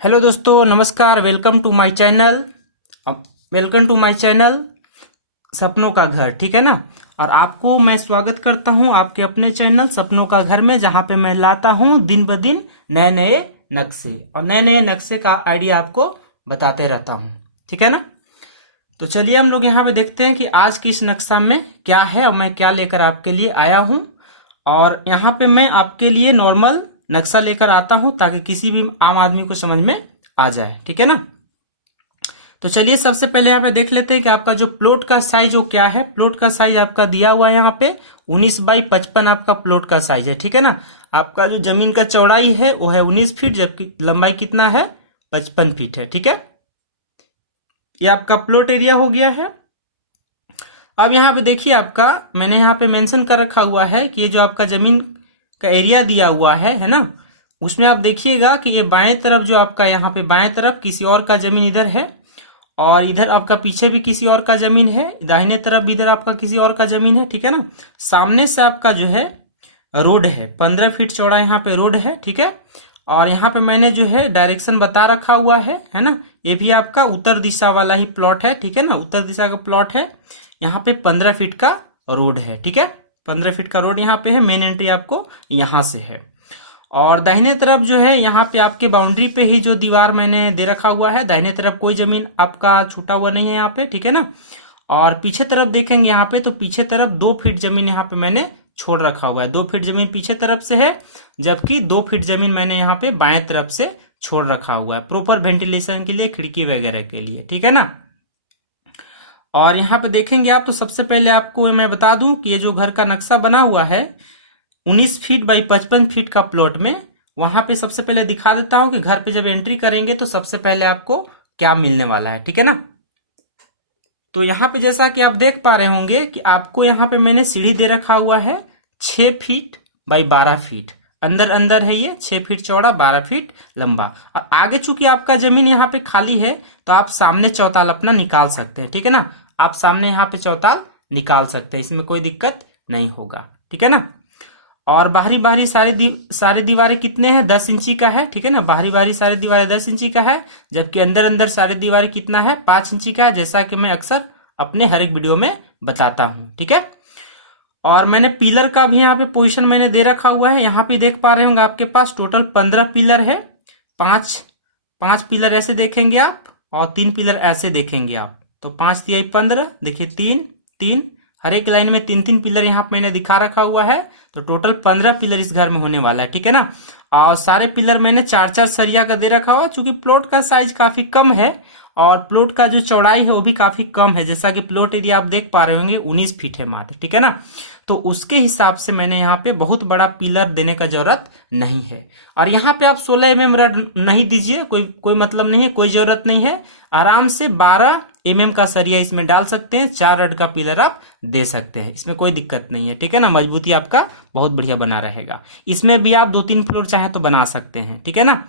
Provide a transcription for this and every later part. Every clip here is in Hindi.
हेलो दोस्तों, नमस्कार। Welcome to my channel. सपनों का घर, ठीक है ना। और आपको मैं स्वागत करता हूं आपके अपने चैनल सपनों का घर में, जहां पे मैं लाता हूं दिन ब दिन नए नए नक्शे और नए नए नक्शे का आइडिया आपको बताते रहता हूं, ठीक है ना। तो चलिए हम लोग यहाँ पे देखते हैं कि आज की इस नक्शा में क्या है और मैं क्या लेकर आपके लिए आया हूँ। और यहाँ पे मैं आपके लिए नॉर्मल नक्शा लेकर आता हूँ ताकि किसी भी आम आदमी को समझ में आ जाए, ठीक है ना। तो चलिए सबसे पहले यहाँ पे देख लेते हैं कि आपका जो प्लॉट का साइज वो क्या है। प्लॉट का साइज आपका दिया हुआ है यहाँ पे 19 बाई 55 आपका प्लॉट का साइज है, ठीक है ना। आपका जो जमीन का चौड़ाई है वो है 19 फीट, जबकि लंबाई कितना है 55 फीट है, ठीक है। ये आपका प्लॉट एरिया हो गया है। अब यहाँ पे देखिए, आपका मैंने यहाँ पे मेंशन कर रखा हुआ है कि ये जो आपका जमीन का एरिया दिया हुआ है ना, उसमें आप देखिएगा कि ये बाएं तरफ जो आपका यहाँ पे बाएं तरफ किसी और का जमीन इधर है, और इधर आपका पीछे भी किसी और का जमीन है, दाहिने तरफ भी इधर आपका किसी और का जमीन है, ठीक है ना। सामने से आपका जो है रोड है, 15 फीट चौड़ा यहाँ पे रोड है, ठीक है। और यहाँ पे मैंने जो है डायरेक्शन बता रखा हुआ है ना। ये भी आपका उत्तर दिशा वाला ही प्लॉट है, ठीक है ना, उत्तर दिशा का प्लॉट है। यहाँ पे 15 फीट का रोड है, ठीक है। 15 फीट का रोड यहाँ पे है। मेन एंट्री आपको यहाँ से है। और दाहिने तरफ जो है यहाँ पे आपके बाउंड्री पे ही जो दीवार मैंने दे रखा हुआ है, दाहिने तरफ कोई जमीन आपका छूटा हुआ नहीं है यहाँ पे, ठीक है ना। और पीछे तरफ देखेंगे यहाँ पे, तो पीछे तरफ 2 फीट जमीन यहाँ पे मैंने छोड़ रखा हुआ है। 2 फीट जमीन पीछे तरफ से है, जबकि 2 फीट जमीन मैंने यहाँ पे बाएं तरफ से छोड़ रखा हुआ है, प्रॉपर वेंटिलेशन के लिए, खिड़की वगैरह के लिए, ठीक है ना। और यहाँ पे देखेंगे आप, तो सबसे पहले आपको मैं बता दूं कि ये जो घर का नक्शा बना हुआ है 19 फीट बाई 55 फीट का प्लॉट में, वहां पे सबसे पहले दिखा देता हूं कि घर पे जब एंट्री करेंगे तो सबसे पहले आपको क्या मिलने वाला है, ठीक है ना। तो यहाँ पे जैसा कि आप देख पा रहे होंगे कि आपको यहाँ पे मैंने सीढ़ी दे रखा हुआ है 6 फीट बाई 12 फीट। अंदर अंदर है ये 6 फीट चौड़ा, 12 फीट लंबा। और आगे चूंकि आपका जमीन यहाँ पे खाली है, तो आप सामने चौताल अपना निकाल सकते हैं, ठीक है ना। आप सामने यहाँ पे चौताल निकाल सकते हैं, इसमें कोई दिक्कत नहीं होगा, ठीक है ना। और बाहरी बाहरी सारी दीवारें कितने हैं, 10 इंची का है, ठीक है ना। बाहरी बाहरी सारी दीवारें 10 इंची का है, जबकि अंदर अंदर सारी दीवारें कितना है, 5 इंची का है, जैसा कि मैं अक्सर अपने हर एक वीडियो में बताता हूं, ठीक है। और मैंने पिलर का भी यहाँ पे पोजीशन मैंने दे रखा हुआ है। यहाँ पे देख पा रहे होंगे आपके पास टोटल 15 पिलर है। पांच पांच पिलर ऐसे देखेंगे आप, और 3 पिलर ऐसे देखेंगे आप। तो 5 3 15, देखिए 3 3, हर एक लाइन में 3 3 पिलर यहाँ पे मैंने दिखा रखा हुआ है। तो टोटल 15 पिलर इस घर में होने वाला है, ठीक है ना। और सारे पिलर मैंने 4 4 सरिया का दे रखा हुआ, चूंकि प्लॉट का साइज काफी कम है और प्लॉट का जो चौड़ाई है वो भी काफी कम है। जैसा कि प्लॉट एरिया आप देख पा रहे होंगे 19 फीट है मात्र, ठीक है ना। तो उसके हिसाब से मैंने यहाँ पे बहुत बड़ा पिलर देने का जरूरत नहीं है। और यहाँ पे आप 16 mm रड नहीं दीजिए, कोई मतलब नहीं है, कोई जरूरत नहीं है। आराम से 12 mm का सरिया इसमें डाल सकते हैं, 4 रड का पिलर आप दे सकते हैं, इसमें कोई दिक्कत नहीं है, ठीक है ना। मजबूती आपका बहुत बढ़िया बना रहेगा। इसमें भी आप 2 3 फ्लोर चाहे तो बना सकते हैं, ठीक है ना।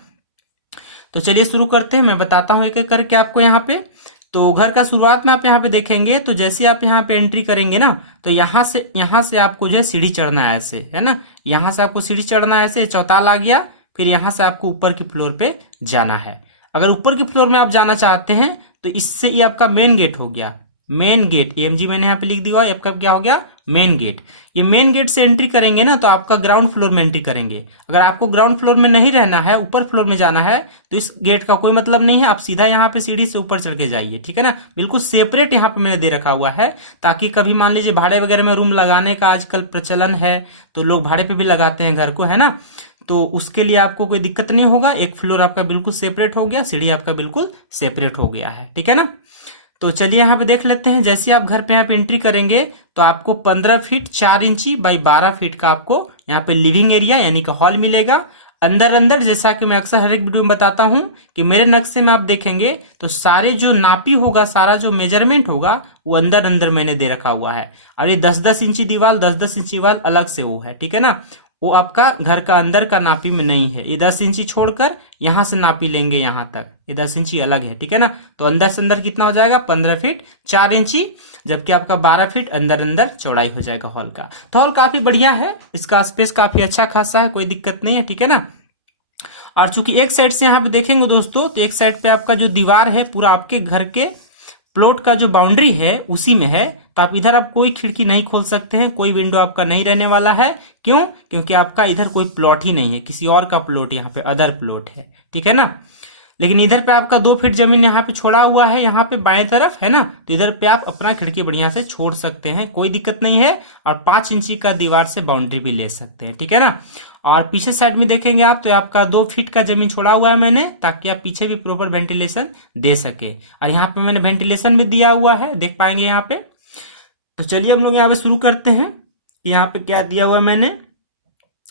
तो चलिए शुरू करते हैं, मैं बताता हूं एक एक करके आपको यहाँ पे। तो घर का शुरुआत में आप यहाँ पे देखेंगे, तो जैसे आप यहाँ पे एंट्री करेंगे ना, तो यहाँ से आपको जो है सीढ़ी चढ़ना है ऐसे, है ना। यहाँ से आपको सीढ़ी चढ़ना है ऐसे, चौताल आ गया। फिर यहाँ से आपको ऊपर की फ्लोर पे जाना है। अगर ऊपर की फ्लोर में आप जाना चाहते हैं तो इससे ये आपका मेन गेट हो गया। मेन गेट एमजी मैंने यहाँ पे लिख दिया, आपका क्या हो गया, मेन गेट। ये मेन गेट से एंट्री करेंगे ना, तो आपका ग्राउंड फ्लोर में एंट्री करेंगे। अगर आपको ग्राउंड फ्लोर में नहीं रहना है, ऊपर फ्लोर में जाना है, तो इस गेट का कोई मतलब नहीं है। आप सीधा यहाँ पे सीढ़ी से ऊपर चढ़ के जाइए, ठीक है ना। बिल्कुल सेपरेट यहाँ पे मैंने दे रखा हुआ है, ताकि कभी मान लीजिए भाड़े वगैरह में रूम लगाने का आजकल प्रचलन है, तो लोग भाड़े पे भी लगाते हैं घर को, है ना। तो उसके लिए आपको कोई दिक्कत नहीं होगा। एक फ्लोर आपका बिल्कुल सेपरेट हो गया, सीढ़ी आपका बिल्कुल सेपरेट हो गया है, ठीक है ना। तो चलिए यहाँ पे देख लेते हैं। जैसे आप घर पे यहाँ पे एंट्री करेंगे, तो आपको 15 फीट 4 इंची बाई 12 फीट का आपको यहाँ पे लिविंग एरिया यानी कि हॉल मिलेगा। अंदर अंदर, जैसा कि मैं अक्सर हर एक वीडियो में बताता हूँ कि मेरे नक्शे में आप देखेंगे तो सारे जो नापी होगा, सारा जो मेजरमेंट होगा, वो अंदर अंदर मैंने दे रखा हुआ है। और ये 10 10 इंची दीवार, 10 10 इंची दीवार अलग से वो है, ठीक है ना। वो आपका घर का अंदर का नापी में नहीं है। ये 10 इंची छोड़कर यहाँ से नापी लेंगे यहाँ तक, ये 10 इंची अलग है, ठीक है ना। तो अंदर से अंदर कितना हो जाएगा, 15 फीट 4 इंची, जबकि आपका 12 फीट अंदर अंदर चौड़ाई हो जाएगा हॉल का। तो हॉल काफी बढ़िया है, इसका स्पेस काफी अच्छा खासा है, कोई दिक्कत नहीं है, ठीक है ना। और चूंकि एक साइड से यहाँ पे देखेंगे दोस्तों, तो एक साइड पे आपका जो दीवार है पूरा आपके घर के प्लॉट का जो बाउंड्री है उसी में है, तो आप इधर आप कोई खिड़की नहीं खोल सकते हैं, कोई विंडो आपका नहीं रहने वाला है। क्यों? क्योंकि आपका इधर कोई प्लॉट ही नहीं है, किसी और का प्लॉट यहाँ पे अदर प्लॉट है, ठीक है ना। लेकिन इधर पे आपका 2 फीट जमीन यहाँ पे छोड़ा हुआ है, यहाँ पे बाएं तरफ है ना, तो इधर पे आप अपना खिड़की बढ़िया से छोड़ सकते हैं, कोई दिक्कत नहीं है। और 5 इंची का दीवार से बाउंड्री भी ले सकते हैं, ठीक है ना। और पीछे साइड में देखेंगे आप तो आपका 2 फीट का जमीन छोड़ा हुआ है मैंने, ताकि आप पीछे भी प्रॉपर वेंटिलेशन दे सके। और यहाँ पे मैंने वेंटिलेशन भी दिया हुआ है, देख पाएंगे यहाँ पे। तो चलिए हम लोग यहाँ पे शुरू करते हैं। यहाँ पे क्या दिया हुआ है मैंने,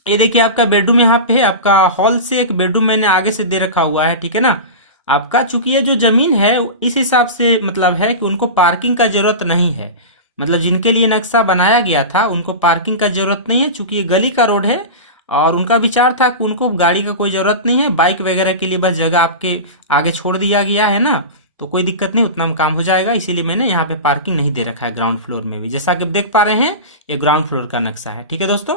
ये देखिए आपका बेडरूम यहाँ पे है, आपका हॉल से एक बेडरूम मैंने आगे से दे रखा हुआ है, ठीक है ना। आपका चूंकि ये जो जमीन है इस हिसाब से मतलब है कि उनको पार्किंग का जरूरत नहीं है, मतलब जिनके लिए नक्शा बनाया गया था उनको पार्किंग का जरूरत नहीं है, चूंकि ये गली का रोड है। और उनका विचार था कि उनको गाड़ी का कोई जरूरत नहीं है, बाइक वगैरह के लिए बस जगह आपके आगे छोड़ दिया गया है ना, तो कोई दिक्कत नहीं, उतना में काम हो जाएगा। इसीलिए मैंने यहाँ पे पार्किंग नहीं दे रखा है ग्राउंड फ्लोर में भी, जैसा कि आप देख पा रहे हैं ये ग्राउंड फ्लोर का नक्शा है, ठीक है दोस्तों।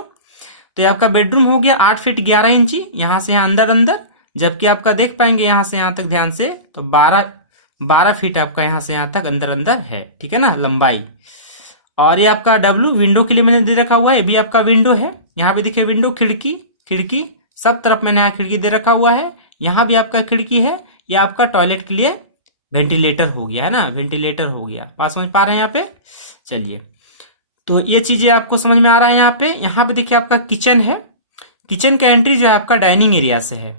तो ये आपका बेडरूम हो गया 8 फीट 11 इंची, यहाँ से यहाँ अंदर अंदर, जबकि आपका देख पाएंगे यहाँ से यहाँ तक ध्यान से तो 12 फीट आपका यहाँ से यहाँ तक अंदर अंदर है, ठीक है ना, लंबाई। और ये आपका डब्ल्यू विंडो के लिए मैंने दे रखा हुआ है, ये भी आपका विंडो है, यहाँ पे देखिए विंडो, खिड़की, खिड़की सब तरफ मैंने यहाँ खिड़की दे रखा हुआ है, यहाँ भी आपका खिड़की है। ये आपका टॉयलेट के लिए वेंटिलेटर हो गया है ना, वेंटिलेटर हो गया। बात समझ पा रहे हैं यहाँ पे? चलिए, तो ये चीजें आपको समझ में आ रहा है। यहाँ पे देखिए आपका किचन है, किचन का एंट्री जो है आपका डाइनिंग एरिया से है।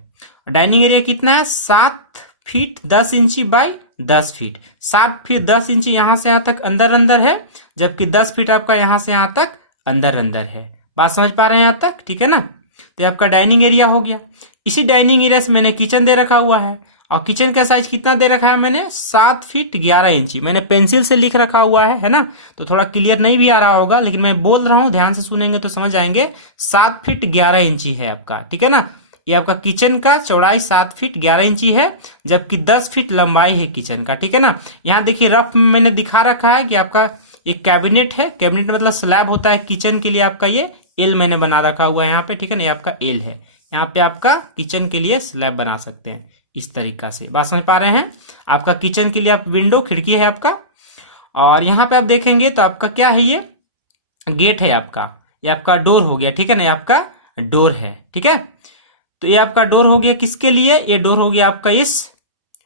डाइनिंग एरिया कितना है? 7 फीट 10 इंची बाई 10 फीट, 7 फीट 10 इंची यहाँ से यहाँ तक अंदर अंदर है, जबकि 10 फीट आपका यहाँ से यहाँ तक अंदर अंदर है। बात समझ पा रहे हैं यहाँ तक? ठीक है ना। तो ये आपका डाइनिंग एरिया हो गया। इसी डाइनिंग एरिया से मैंने किचन दे रखा हुआ है, और किचन का साइज कितना दे रखा है मैंने? 7 फीट 11 इंची। मैंने पेंसिल से लिख रखा हुआ है ना, तो थोड़ा क्लियर नहीं भी आ रहा होगा, लेकिन मैं बोल रहा हूँ, ध्यान से सुनेंगे तो समझ आएंगे। 7 फीट 11 इंची है आपका, ठीक है ना। ये आपका किचन का चौड़ाई 7 फीट 11 इंची है, जबकि 10 फीट लंबाई है किचन का, ठीक है ना। यहाँ देखिए रफ में मैंने दिखा रखा है कि आपका एक कैबिनेट है, कैबिनेट मतलब स्लैब होता है किचन के लिए, आपका ये एल मैंने बना रखा हुआ है यहाँ पे, ठीक है ना। ये आपका एल है, यहाँ पे आपका किचन के लिए स्लैब बना सकते हैं इस तरीका से। बात समझ पा रहे हैं? आपका किचन के लिए आप विंडो, खिड़की है आपका। और यहाँ पे आप देखेंगे तो आपका क्या है, ये गेट है आपका, ये आपका डोर हो गया, ठीक है ना। ये आपका डोर है, ठीक है। तो ये आपका डोर हो गया किसके लिए? ये डोर हो गया आपका इस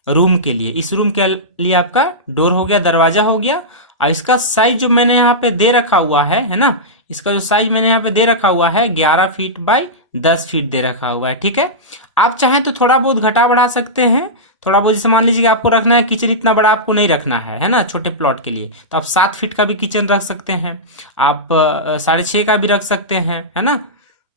रूम के लिए, इस रूम के लिए आपका डोर हो गया, दरवाजा हो गया। और इसका साइज जो मैंने यहाँ पे दे रखा हुआ है ना, इसका जो साइज मैंने यहाँ पे दे रखा हुआ है 11 फीट बाई 10 फीट दे रखा हुआ है, ठीक है। आप चाहें तो थोड़ा बहुत घटा बढ़ा सकते हैं, थोड़ा बहुत। जैसे मान लीजिए कि आपको रखना है किचन, इतना बड़ा आपको नहीं रखना है ना, छोटे प्लॉट के लिए, तो आप 7 फीट का भी किचन रख सकते हैं, आप 6.5 का भी रख सकते हैं, है ना,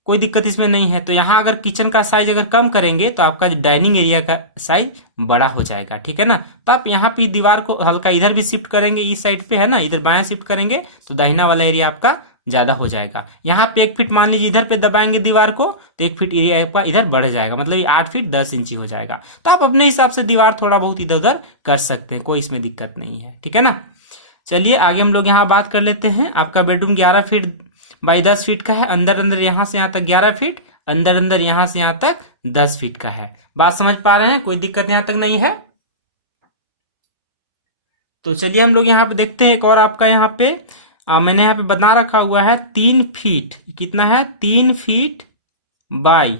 कोई दिक्कत इसमें नहीं है। तो यहाँ अगर किचन का साइज अगर कम करेंगे तो आपका डाइनिंग एरिया का साइज बड़ा हो जाएगा, ठीक है ना। तो आप यहाँ पे दीवार को हल्का इधर भी शिफ्ट करेंगे, इस साइड पे है ना, इधर बायां शिफ्ट करेंगे तो दाहिना वाला एरिया आपका ज्यादा हो जाएगा। यहाँ पे 1 फीट मान लीजिए इधर पे दबाएंगे दीवार को, तो 1 फीट एरिया आपका इधर बढ़ जाएगा, मतलब ये 8 फीट 10 इंची हो जाएगा। तो आप अपने हिसाब से दीवार थोड़ा बहुत इधर उधर कर सकते हैं, कोई इसमें दिक्कत नहीं है, ठीक है ना। चलिए आगे हम लोग यहाँ बात कर लेते हैं। आपका बेडरूम 11 फीट बाई 10 फीट का है, अंदर अंदर यहाँ से यहाँ तक 11 फीट, अंदर अंदर यहाँ से यहाँ तक 10 फीट का है। बात समझ पा रहे हैं? कोई दिक्कत यहाँ तक नहीं है। तो चलिए हम लोग यहाँ पे देखते हैं एक और आपका यहाँ पे मैंने यहाँ पे बना रखा हुआ है 3 फीट, कितना है? 3 feet by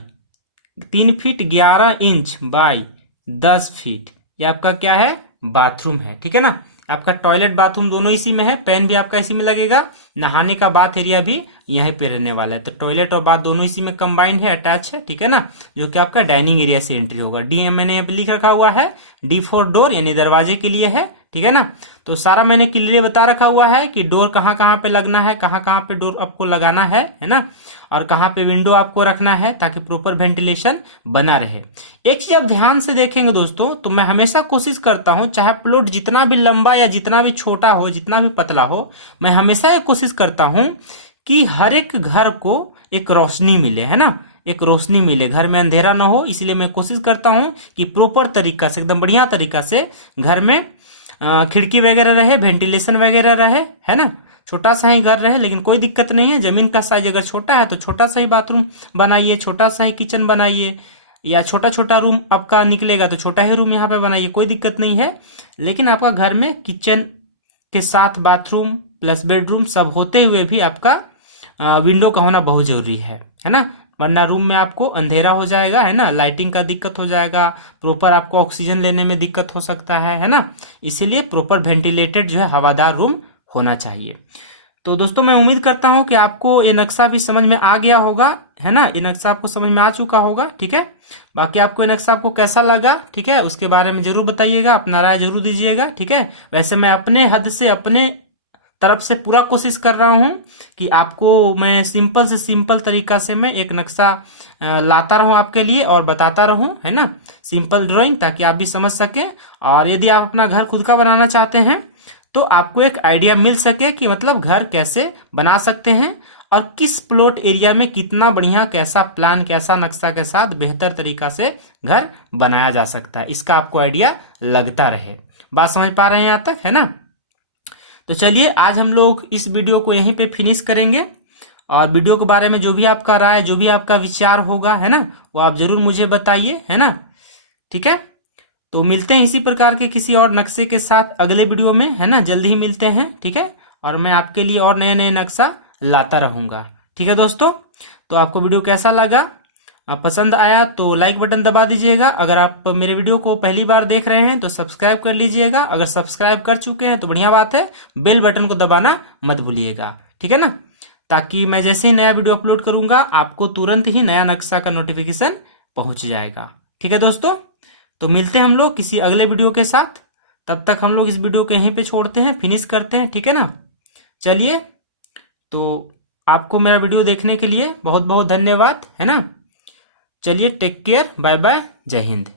3 feet 11 inch by 10 feet. ये आपका क्या है? बाथरूम है, ठीक है ना। आपका टॉयलेट बाथरूम दोनों इसी में है, पैन भी आपका इसी में लगेगा, नहाने का बाथ एरिया भी यहीं पे रहने वाला है। तो टॉयलेट और बाथ दोनों इसी में कंबाइंड है, अटैच है, ठीक है ना, जो कि आपका डाइनिंग एरिया से एंट्री होगा। डी मैंने यहाँ पे लिख रखा हुआ है, D4 डोर यानी दरवाजे के लिए है, ठीक है ना। तो सारा मैंने क्लियर बता रखा हुआ है कि डोर कहाँ कहाँ पे लगना है, कहाँ कहाँ पे डोर आपको लगाना है ना, और कहाँ पे विंडो आपको रखना है, ताकि प्रॉपर वेंटिलेशन बना रहे। एक चीज आप ध्यान से देखेंगे दोस्तों, तो मैं हमेशा कोशिश करता हूं, चाहे प्लॉट जितना भी लंबा या जितना भी छोटा हो, जितना भी पतला हो, मैं हमेशा ये कोशिश करता हूं कि हर एक घर को एक रोशनी मिले, है ना, एक रोशनी मिले, घर में अंधेरा ना हो। इसलिए मैं कोशिश करता हूं कि प्रॉपर तरीका से, एकदम बढ़िया तरीका से घर में खिड़की वगैरह रहे, वेंटिलेशन वगैरह रहे, है ना। छोटा सा ही घर रहे, लेकिन कोई दिक्कत नहीं है। जमीन का साइज अगर छोटा है तो छोटा सा ही बाथरूम बनाइए, छोटा सा ही किचन बनाइए, या छोटा छोटा रूम आपका निकलेगा तो छोटा ही रूम यहाँ पे बनाइए, कोई दिक्कत नहीं है। लेकिन आपका घर में किचन के साथ बाथरूम प्लस बेडरूम सब होते हुए भी आपका विंडो का होना बहुत जरूरी है ना, वरना रूम में आपको अंधेरा हो जाएगा, है ना, लाइटिंग का दिक्कत हो जाएगा, प्रॉपर आपको ऑक्सीजन लेने में दिक्कत हो सकता है ना। इसीलिए प्रॉपर वेंटिलेटेड जो है हवादार रूम होना चाहिए। तो दोस्तों मैं उम्मीद करता हूं कि आपको ये नक्शा भी समझ में आ गया होगा, है ना, ये नक्शा आपको समझ में आ चुका होगा। ठीक है, बाकी आपको ये नक्शा आपको कैसा लगा, ठीक है, उसके बारे में जरूर बताइएगा, अपना राय जरूर दीजिएगा। ठीक है, वैसे मैं अपने हद से अपने तरफ से पूरा कोशिश कर रहा हूं कि आपको मैं सिंपल से सिंपल तरीका से मैं एक नक्शा लाता रहूं आपके लिए और बताता रहूं, है ना, सिंपल ड्राइंग, ताकि आप भी समझ सकें। और यदि आप अपना घर खुद का बनाना चाहते हैं तो आपको एक आइडिया मिल सके कि मतलब घर कैसे बना सकते हैं और किस प्लॉट एरिया में कितना बढ़िया कैसा प्लान कैसा नक्शा के साथ बेहतर तरीका से घर बनाया जा सकता है, इसका आपको आइडिया लगता रहे। बात समझ पा रहे हैं यहाँ तक, है ना। तो चलिए आज हम लोग इस वीडियो को यहीं पे फिनिश करेंगे और वीडियो के बारे में जो भी आपका राय जो भी आपका विचार होगा, है ना, वो आप जरूर मुझे बताइए, है ना। ठीक है, तो मिलते हैं इसी प्रकार के किसी और नक्शे के साथ अगले वीडियो में, है ना, जल्दी ही मिलते हैं। ठीक है, और मैं आपके लिए और नए नए नक्शा लाता रहूंगा। ठीक है दोस्तों, तो आपको वीडियो कैसा लगा, पसंद आया तो लाइक बटन दबा दीजिएगा। अगर आप मेरे वीडियो को पहली बार देख रहे हैं तो सब्सक्राइब कर लीजिएगा। अगर सब्सक्राइब कर चुके हैं तो बढ़िया बात है, बेल बटन को दबाना मत भूलिएगा। ठीक है ना, ताकि मैं जैसे ही नया वीडियो अपलोड करूंगा आपको तुरंत ही नया नक्शा का नोटिफिकेशन पहुंच जाएगा। ठीक है दोस्तों, तो मिलते हैं हम लोग किसी अगले वीडियो के साथ। तब तक हम लोग इस वीडियो को यहीं पे छोड़ते हैं, फिनिश करते हैं। ठीक है ना, चलिए, तो आपको मेरा वीडियो देखने के लिए बहुत बहुत धन्यवाद, है ना। चलिए, टेक केयर, बाय बाय, जय हिंद।